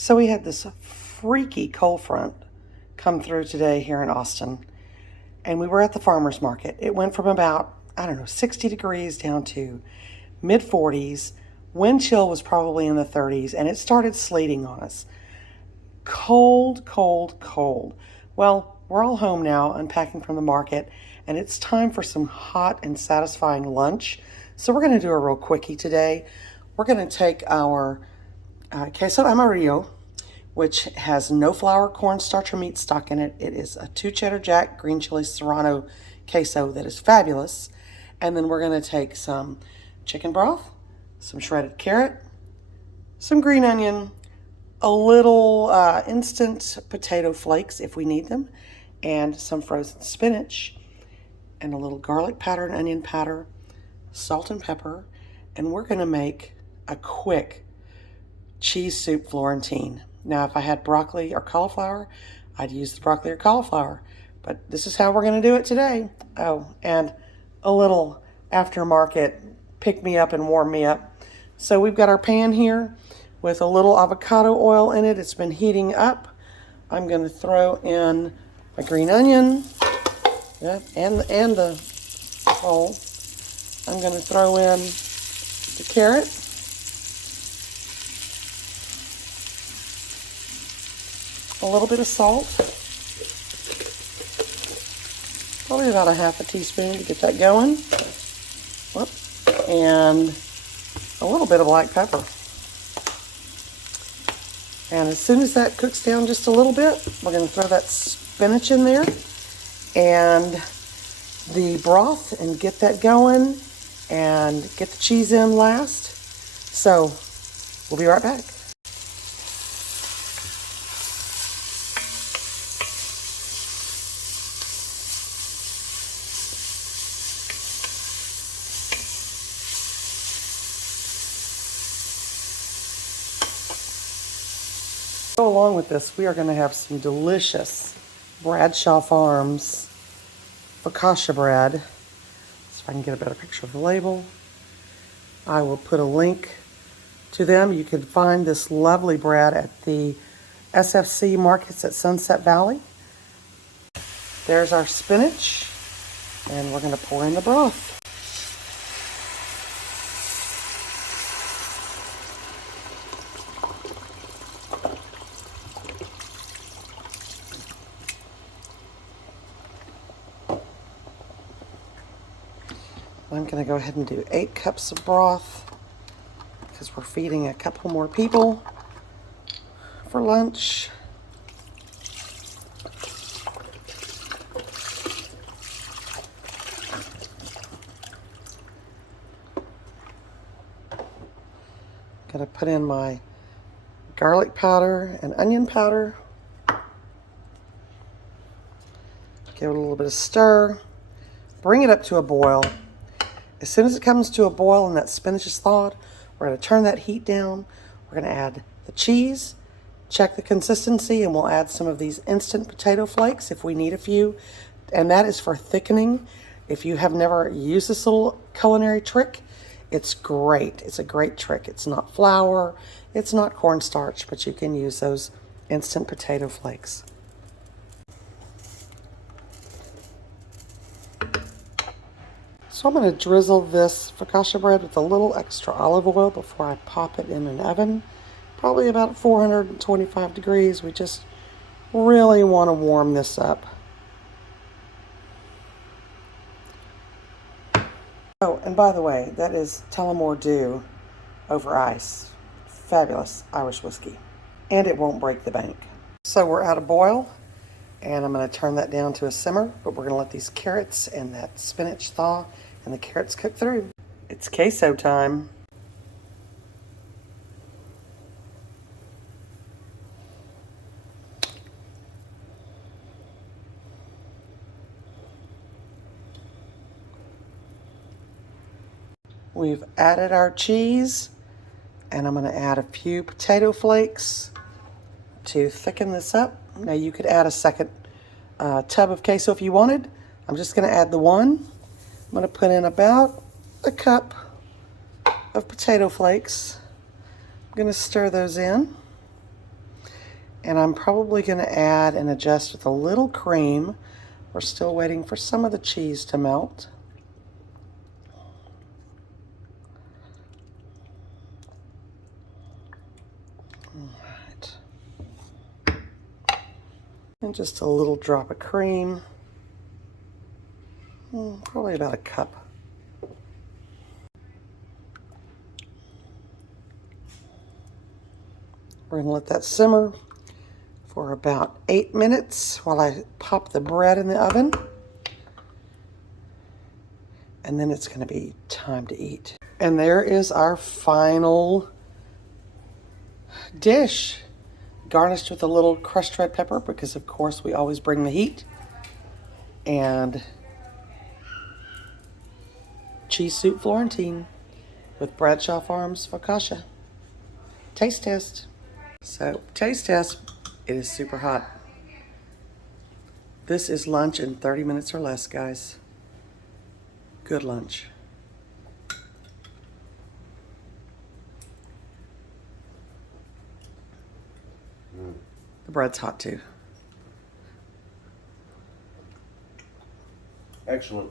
So we had this freaky cold front come through today here in Austin, and we were at the farmer's market. It went from about, 60 degrees down to mid 40s. Wind chill was probably in the 30s, and it started sleeting on us. Cold, cold, cold. Well, we're all home now, unpacking from the market, and it's time for some hot and satisfying lunch. So we're going to do a real quickie today. We're going to take our queso amarillo, which has no flour, cornstarch, or meat stock in it. It is a 2 cheddar jack green chili serrano queso that is fabulous. And then we're going to take some chicken broth, some shredded carrot, some green onion, a little instant potato flakes if we need them, and some frozen spinach, and a little garlic powder and onion powder, salt and pepper, and we're going to make a quick cheese soup Florentine. Now, if I had broccoli or cauliflower, I'd use the broccoli or cauliflower, but this is how we're going to do it today. Oh, and a little aftermarket pick me up and warm me up. So we've got our pan here with a little avocado oil in it. It's been heating up. I'm going to throw in my green onion, and the whole. I'm going to throw in the carrot. A little bit of salt, probably about a half a teaspoon to get that going. Whoop. And a little bit of black pepper. And as soon as that cooks down just a little bit, we're going to throw that spinach in there and the broth and get that going and get the cheese in last. So we'll be right back. Along with this, we are going to have some delicious Bradshaw Farms focaccia bread. So if I can get a better picture of the label, I will put a link to them. You can find this lovely bread at the SFC markets at Sunset Valley. There's our spinach, and we're going to pour in the broth. I'm going to go ahead and do 8 cups of broth because we're feeding a couple more people for lunch. Going to put in my garlic powder and onion powder. Give it a little bit of stir. Bring it up to a boil. As soon as it comes to a boil and that spinach is thawed, we're going to turn that heat down. We're going to add the cheese, check the consistency, and we'll add some of these instant potato flakes if we need a few. And that is for thickening. If you have never used this little culinary trick, it's great. It's a great trick. It's not flour, it's not cornstarch, but you can use those instant potato flakes. So I'm going to drizzle this focaccia bread with a little extra olive oil before I pop it in an oven. Probably about 425 degrees. We just really want to warm this up. Oh, and by the way, that is Tullamore Dew over ice. Fabulous Irish whiskey. And it won't break the bank. So we're at a boil, and I'm going to turn that down to a simmer, but we're going to let these carrots and that spinach thaw and the carrots cook through. It's queso time. We've added our cheese, and I'm going to add a few potato flakes to thicken this up. Now you could add a second tub of queso if you wanted. I'm just going to add the one. I'm going to put in about a cup of potato flakes. I'm going to stir those in. And I'm probably going to add and adjust with a little cream. We're still waiting for some of the cheese to melt. All right. And just a little drop of cream. Probably about a cup. We're going to let that simmer for about 8 minutes while I pop the bread in the oven. And then it's going to be time to eat. And there is our final dish, garnished with a little crushed red pepper because of course we always bring the heat, and cheese soup Florentine with Bradshaw Farms focaccia. Taste test. So taste test, it is super hot. This is lunch in 30 minutes or less, guys. Good lunch. The bread's hot too. Excellent.